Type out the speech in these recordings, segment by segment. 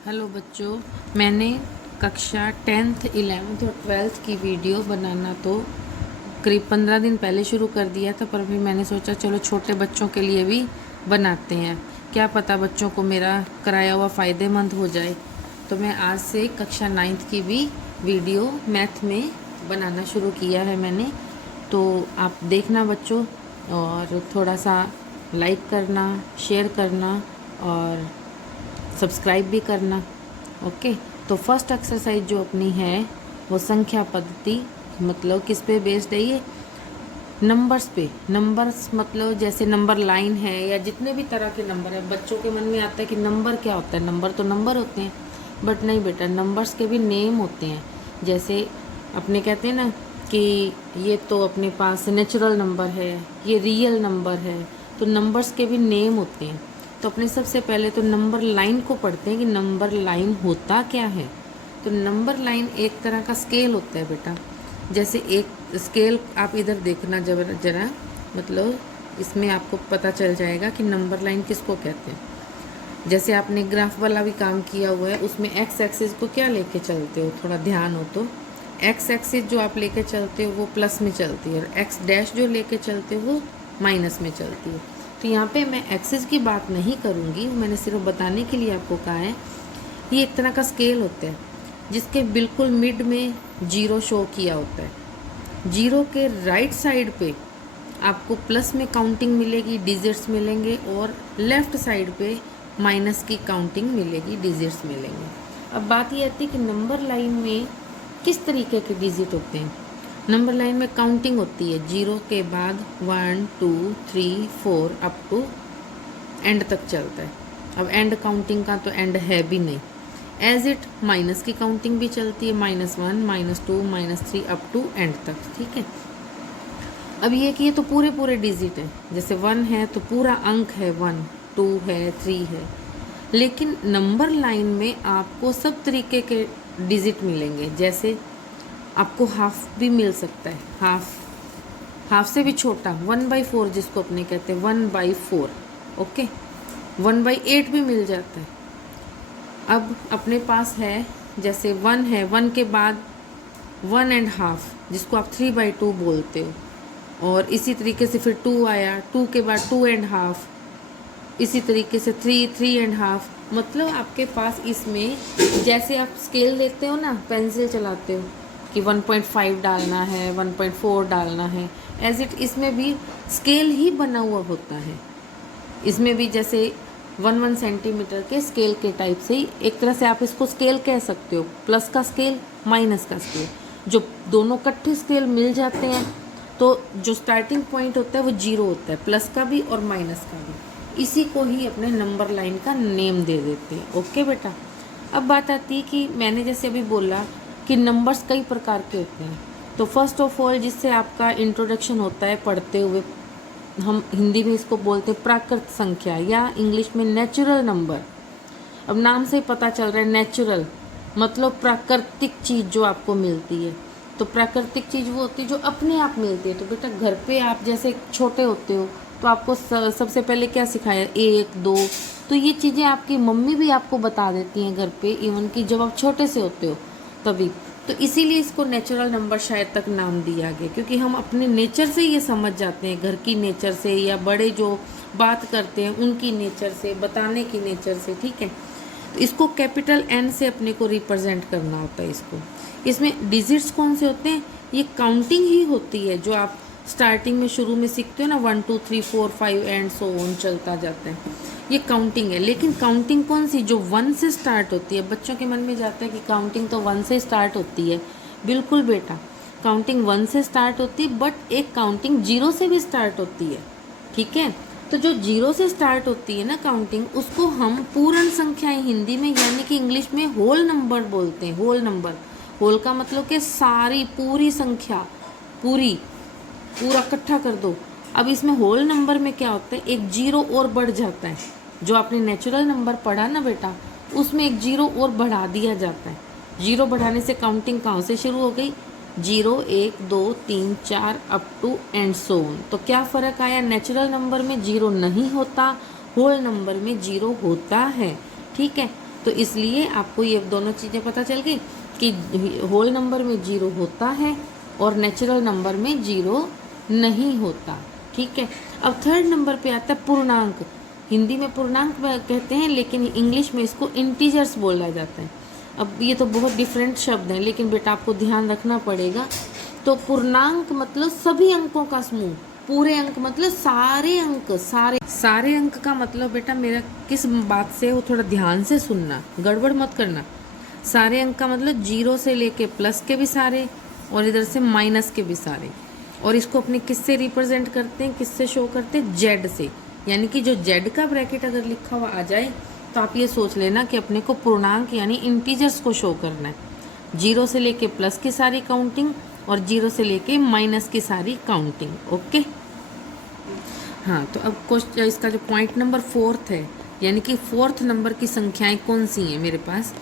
Hello बच्चों, मैंने कक्षा 10th 11th और 12th की वीडियो बनाना तो करीब 15 दिन पहले शुरू कर दिया था, पर फिर मैंने सोचा चलो छोटे बच्चों के लिए भी बनाते हैं। क्या पता बच्चों को मेरा कराया हुआ फ़ायदेमंद हो जाए। तो मैं आज से कक्षा 9th की भी वीडियो मैथ में बनाना शुरू किया है मैंने। तो आप देखना बच्चों, और थोड़ा सा लाइक करना, शेयर करना और सब्सक्राइब भी करना। ओके, तो फर्स्ट एक्सरसाइज जो अपनी है वो संख्या पद्धति, मतलब किस पे बेस्ड है ये? नंबर्स पे। नंबर्स मतलब जैसे नंबर लाइन है या जितने भी तरह के नंबर है। बच्चों के मन में आता है कि नंबर क्या होता है, नंबर तो नंबर होते हैं, बट नहीं बेटा, नंबर्स के भी नेम होते हैं। जैसे अपने कहते हैं ना कि ये तो अपने पास नेचुरल नंबर है, ये रियल नंबर है, तो नंबर्स के भी नेम होते हैं। तो अपने सबसे पहले तो नंबर लाइन को पढ़ते हैं कि नंबर लाइन होता क्या है। तो नंबर लाइन एक तरह का स्केल होता है बेटा। जैसे एक स्केल आप इधर देखना जरा जरा, मतलब इसमें आपको पता चल जाएगा कि नंबर लाइन किसको कहते हैं। जैसे आपने ग्राफ वाला भी काम किया हुआ है, उसमें एक्स एक्सिस को क्या लेके चलते हो, थोड़ा ध्यान हो तो। एक्स एक्सिस जो आप लेके चलते हो वो प्लस में चलती है, और एक्स डैश जो लेके चलते हो वो माइनस में चलती है। तो यहाँ पे मैं एक्सिस की बात नहीं करूँगी, मैंने सिर्फ बताने के लिए आपको कहा है। ये एक तरह का स्केल होता है जिसके बिल्कुल मिड में जीरो शो किया होता है। जीरो के राइट साइड पे आपको प्लस में काउंटिंग मिलेगी, डिजिट्स मिलेंगे, और लेफ़्ट साइड पे माइनस की काउंटिंग मिलेगी, डिजिट्स मिलेंगे। अब बात ये आती है कि नंबर लाइन में किस तरीके के डिजिट होते हैं। नंबर लाइन में काउंटिंग होती है, जीरो के बाद 1 2 3 4 अप टू एंड तक चलता है। अब एंड काउंटिंग का तो एंड है भी नहीं। एज इट माइनस की काउंटिंग भी चलती है, -1 -2 -3 अप टू एंड तक, ठीक है। अब ये कि ये तो पूरे पूरे डिजिट है, जैसे 1 है तो पूरा अंक है 1, 2 है, 3 है। लेकिन नंबर लाइन में आपको सब तरीके के डिजिट मिलेंगे। जैसे आपको हाफ भी मिल सकता है, हाफ से भी छोटा 1/4 जिसको अपने कहते हैं 1/4, ओके। 1/8 भी मिल जाता है। अब अपने पास है जैसे 1 है, 1 के बाद 1.5 जिसको आप 3/2 बोलते हो, और इसी तरीके से फिर 2 आया, 2 के बाद 2.5, इसी तरीके से 3 3.5। मतलब आपके पास इसमें जैसे आप स्केल देखते हो ना, पेंसिल चलाते हो कि 1.5 डालना है, 1.4 डालना है, एज इट इसमें भी स्केल ही बना हुआ होता है। इसमें भी जैसे 1 सेंटीमीटर के स्केल के टाइप से ही एक तरह से आप इसको स्केल कह सकते हो, प्लस का स्केल, माइनस का स्केल। जो दोनों इकट्ठे स्केल मिल जाते हैं तो जो स्टार्टिंग पॉइंट होता है वो जीरो होता है, प्लस का भी और माइनस का भी। इसी को ही अपने नंबर लाइन का नेम दे देते हैं। ओके बेटा, अब बात आती है कि मैंने जैसे अभी बोला कि नंबर्स कई प्रकार के होते हैं। तो फर्स्ट ऑफ ऑल जिससे आपका इंट्रोडक्शन होता है पढ़ते हुए, हम हिंदी में इसको बोलते हैं प्राकृत संख्या, या इंग्लिश में नेचुरल नंबर। अब नाम से ही पता चल रहा है नेचुरल मतलब प्राकृतिक चीज़ जो आपको मिलती है। तो प्राकृतिक चीज़ वो होती है जो अपने आप मिलती है। तो बेटा घर पे आप जैसे छोटे होते हो तो आपको सबसे पहले क्या सिखाया, 1 2। तो ये चीज़ें आपकी मम्मी भी आपको बता देती हैं घर पे, इवन कि जब आप छोटे से होते हो तभी। तो इसीलिए इसको नेचुरल नंबर शायद तक नाम दिया गया, क्योंकि हम अपने नेचर से ये समझ जाते हैं, घर की नेचर से, या बड़े जो बात करते हैं उनकी नेचर से, बताने की नेचर से, ठीक है। तो इसको कैपिटल N से अपने को रिप्रेजेंट करना होता है इसको। इसमें डिजिट्स कौन से होते हैं, ये काउंटिंग ही होती है जो आप स्टार्टिंग में शुरू में सीखते हो ना, 1 2 3 4 5 एंड सो ऑन चलता जाता है, ये काउंटिंग है। लेकिन काउंटिंग कौन सी, जो 1 से स्टार्ट होती है। बच्चों के मन में जाता है कि काउंटिंग तो 1 से स्टार्ट होती है। बिल्कुल बेटा, काउंटिंग 1 से स्टार्ट होती है, बट एक काउंटिंग 0 से भी स्टार्ट होती है, ठीक है। तो जो 0 से स्टार्ट होती है ना काउंटिंग, उसको हम पूर्ण संख्याएं हिंदी में, यानी कि इंग्लिश में होल नंबर बोलते हैं। होल नंबर, होल का मतलब कि सारी पूरी संख्या, पूरा इकट्ठा कर दो। अब इसमें होल नंबर में क्या होता है, एक जीरो और बढ़ जाता है। जो आपने नेचुरल नंबर पढ़ा ना बेटा, उसमें एक जीरो और बढ़ा दिया जाता है। जीरो बढ़ाने से काउंटिंग कहाँ से शुरू हो गई, 0 1 2 3 4 up to and so on. तो क्या फ़र्क आया, नेचुरल नंबर में जीरो नहीं होता, होल नंबर में जीरो होता है, ठीक है। तो इसलिए आपको ये दोनों चीज़ें पता चल गई कि होल नंबर में 0 होता है और नेचुरल नंबर में 0 नहीं होता। ठीक है। अब थर्ड नंबर पे आता है पूर्णांक। हिंदी में पूर्णांक कहते हैं, लेकिन इंग्लिश में इसको इंटीजर्स बोला जाता है। अब ये तो बहुत डिफरेंट शब्द हैं, लेकिन बेटा आपको ध्यान रखना पड़ेगा। तो पूर्णांक मतलब सभी अंकों का समूह, पूरे अंक मतलब सारे अंक, सारे अंक का मतलब बेटा मेरा किस बात से, वो थोड़ा ध्यान से सुनना, गड़बड़ मत करना। सारे अंक का मतलब 0 से लेके प्लस के भी सारे और इधर से माइनस के भी सारे। और इसको अपने किससे रिप्रेजेंट करते हैं, किससे शो करते हैं, जेड से। यानी कि जो जेड का ब्रैकेट अगर लिखा हुआ आ जाए तो आप ये सोच लेना कि अपने को पूर्णांक यानी इंटीजर्स को शो करना है। 0 से लेके प्लस की सारी काउंटिंग और 0 से लेके माइनस की सारी काउंटिंग। ओके। हाँ, तो अब क्वेश्चन इसका जो पॉइंट नंबर 4 है, यानी कि 4th नंबर की संख्याएं कौन सी हैं मेरे पास।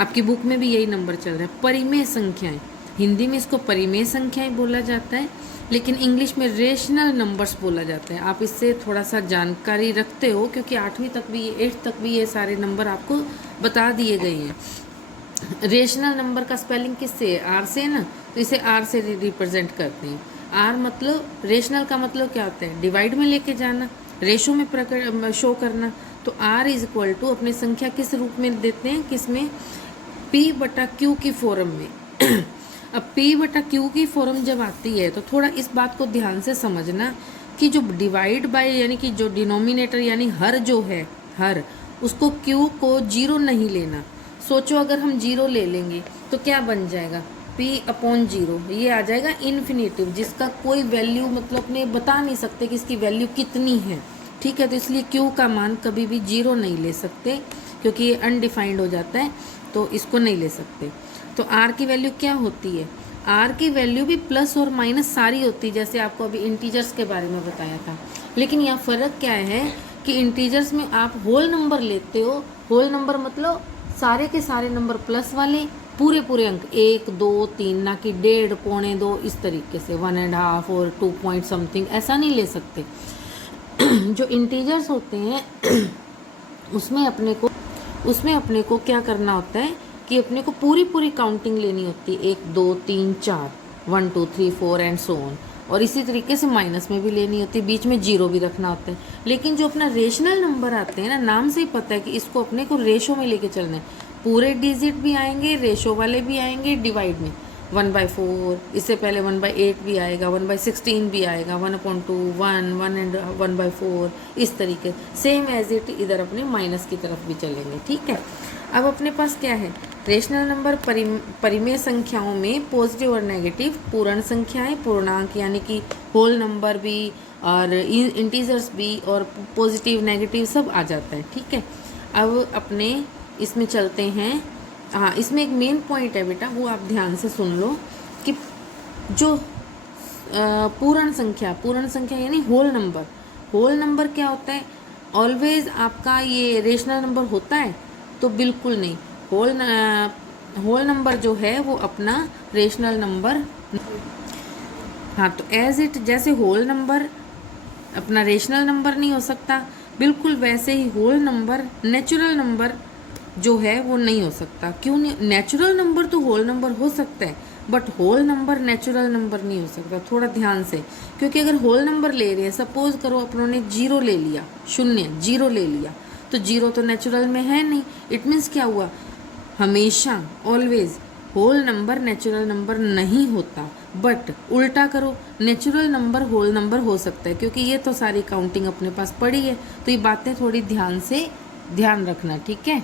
आपकी बुक में भी यही नंबर चल रहा है, परिमेय संख्याएं। हिंदी में इसको परिमेय संख्याएं बोला जाता है, लेकिन इंग्लिश में रेशनल नंबर्स बोला जाता है। आप इससे थोड़ा सा जानकारी रखते हो, क्योंकि 8वीं तक भी 8th तक भी ये सारे नंबर आपको बता दिए गए हैं। रेशनल नंबर का स्पेलिंग किससे है, आर से ना, तो इसे आर से रिप्रेजेंट करते हैं। आर मतलब, रेशनल का मतलब क्या होता है, डिवाइड में लेके जाना, रेशो में शो करना। तो आर इज इक्वल टू अपनी संख्या किस रूप में देते हैं, किस में, P/Q की फॉर्म में। अब P/Q की फॉर्म जब आती है तो थोड़ा इस बात को ध्यान से समझना कि जो डिवाइड बाय यानी कि जो डिनोमिनेटर यानी हर जो है, हर, उसको Q को 0 नहीं लेना। सोचो अगर हम 0 ले लेंगे तो क्या बन जाएगा, P/0, ये आ जाएगा इन्फिनेटिव, जिसका कोई वैल्यू मतलब अपने बता नहीं सकते कि इसकी वैल्यू कितनी है। ठीक है। तो इसलिए Q का मान कभी भी 0 नहीं ले सकते, क्योंकि ये अनडिफाइंड हो जाता है, तो इसको नहीं ले सकते। तो R की वैल्यू क्या होती है, R की वैल्यू भी प्लस और माइनस सारी होती है, जैसे आपको अभी इंटीजर्स के बारे में बताया था। लेकिन यहाँ फ़र्क क्या है कि इंटीजर्स में आप होल नंबर लेते हो। होल नंबर मतलब सारे के सारे नंबर प्लस वाले, पूरे पूरे अंक 1 2 3, ना कि 1.5 पौने 2 इस तरीके से 1.5 और 2 पॉइंट समथिंग, ऐसा नहीं ले सकते। जो इंटीजर्स होते हैं उसमें अपने को क्या करना होता है कि अपने को पूरी पूरी काउंटिंग लेनी होती है, 1 2 3 4, 1 2 3 4 एंड सो ऑन। और इसी तरीके से माइनस में भी लेनी होती है, बीच में 0 भी रखना होता है। लेकिन जो अपना रेशनल नंबर आते हैं ना, नाम से ही पता है कि इसको अपने को रेशो में लेके चलना है। पूरे डिजिट भी आएंगे, रेशो वाले भी आएंगे, डिवाइड में 1/4, इससे पहले 1/8 भी आएगा, 1/16 भी आएगा, 1/2, 1 एंड 1/4, इस तरीके सेम एज इट इधर अपने माइनस की तरफ भी चलेंगे। ठीक है। अब अपने पास क्या है, रेशनल नंबर परिमेय संख्याओं में पॉजिटिव और नेगेटिव, पूर्ण संख्याएं, पूर्णांक यानी कि होल नंबर भी और इंटीजर्स भी, और पॉजिटिव नेगेटिव सब आ जाता है। ठीक है। अब अपने इसमें चलते हैं। हाँ, इसमें एक मेन पॉइंट है बेटा, वो आप ध्यान से सुन लो कि जो पूर्ण संख्या यानी होल नंबर क्या होता है, ऑलवेज आपका ये रेशनल नंबर होता है, तो बिल्कुल नहीं। होल नंबर जो है वो अपना रेशनल नंबर, हाँ, तो एज इट जैसे होल नंबर अपना रेशनल नंबर नहीं हो सकता, बिल्कुल वैसे ही होल नंबर नेचुरल नंबर जो है वो नहीं हो सकता। क्यों नहीं, नेचुरल नंबर तो होल नंबर हो सकता है, but whole number natural number नहीं हो सकता। थोड़ा ध्यान से, क्योंकि अगर होल नंबर ले रहे हैं, सपोज करो अपनों ने 0 ले लिया, 0 ले लिया, तो 0 तो नेचुरल में है नहीं। इट मीन्स क्या हुआ, हमेशा always whole number natural number नहीं होता। बट उल्टा करो, नेचुरल नंबर होल नंबर हो सकता है, क्योंकि ये तो सारी काउंटिंग अपने पास पड़ी है। तो ये बातें थोड़ी ध्यान रखना। ठीक है।